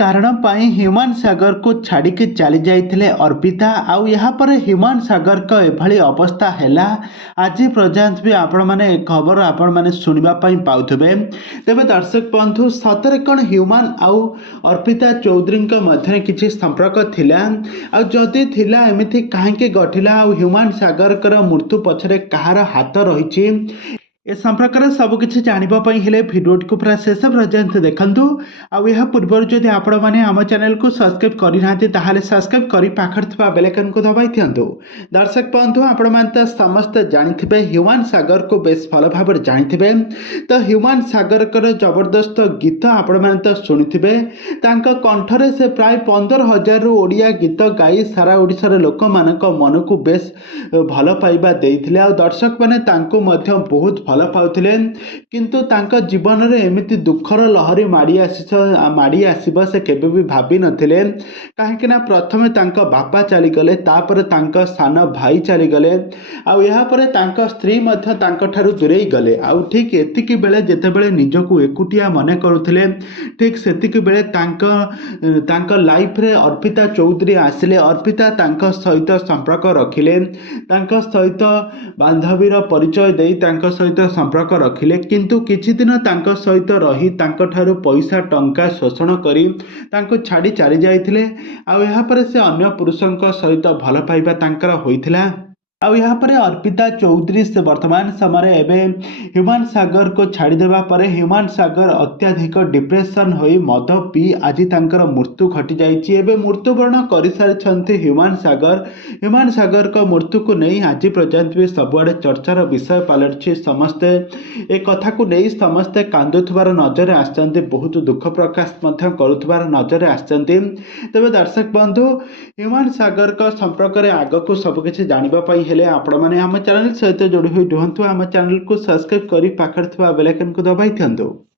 कारण पाई ह्यूमन सागर को छाड़ी के चली जाइथिले अर्पिता आउ यहाँ पर ह्यूमन सागर को एभली अवस्था हैला आज पर्यंत भी आपण माने खबर आपण माने सुनिबा पई पाउथबे। तेबे दर्शक बंधु सतरे कौन ह्यूमन आउ अर्पिता चौधरी मध्य किसी संपर्क थिला आ जदि थिला एमिति काहेकि गठिला आउ ह्यूमन सागर कर मृत्यु पछरे कहार हाथ रही ए संपर्क में सबकिछि जानापी हेले भिडियो को पूरा शेष पर्यंत देखु। आ पूर्व जदि आपण मैंने आम चैनल को सब्सक्राइब करना ताहले सब्सक्राइब कर पाखर थवा बेल आइकन को दबाई दिंतु। दर्शक बंधु आपण मैंने तो समस्ते जानिथिबे ह्यूमन सागर को बेस भल भाव जानिथिबे। तो ह्यूमन सागर कर जबरदस्त गीत आपण मैंने तो शुणिथिबे। तांका कंठरे से प्राय 15,000 ओडिया गीत गाई सारा ओडिशार लोक मानक मन को बेस भल पाइबा देइथिले। आ दर्शक मैंने तांको मध्य बहुत भल पाउथिले किंतु तांका जीवन रे एमिति दुखर लहरी माड़ी आसीबा से केबे भी भाबी नथिले। काहेकि ना प्रथमे तांका बापा चली गले तापर तांका सान भाई चली गले आउ यहाँ पर तांका स्त्री मध्य तांका ठारू दूरेई गले। आउ ठीक एतिकी बेले जेतेबेले निजको एकुटिया मने करुथिले ठीक सेतिकी बेले तांका लाइफ रे अर्पिता चौधरी आसिले। अर्पिता तांका सहित संपर्क रखिले तांका सहित बांधवीर परिचय देई तांका सहित संपर्क रखिले किंतु किछि दिन तांका सहित रही तांका ठारू पैसा टंका शोषण करी तांको छाड़ी चली जाइथिले। आ यहाँ पर से अन्य पुरुषों सहित भल पाइबा तांकर होइथिला। आउ यहाँ पर अर्पिता चौधरी से वर्तमान समय एवं ह्यूमन सागर को छाड़देवा पर ह्यूमन सागर अत्याधिक डिप्रेशन हो मद पी आज तांकर मृत्यु घटी जाइए। एवं मृत्युवरण कर सारी ह्यूमन सागर का मृत्यु को नहीं आज पर्यंत भी सबुआड़े चर्चार विषय पलटि समस्ते एक कथा को नहीं समस्ते कांदुथबार नजर आसचंती बहुत दुख प्रकाश करुथबार नजर आसचंती। तेबे दर्शक बंधु ह्यूमन सागर का संपर्क में आग को सबकिछि जानिबा हेले आपण माने आम चैनल सहित जोड़ी हुई रुहतु। आम चैनल को सब्सक्राइब करी पाखर थवा बेल आइकन को दबाई दियंतु।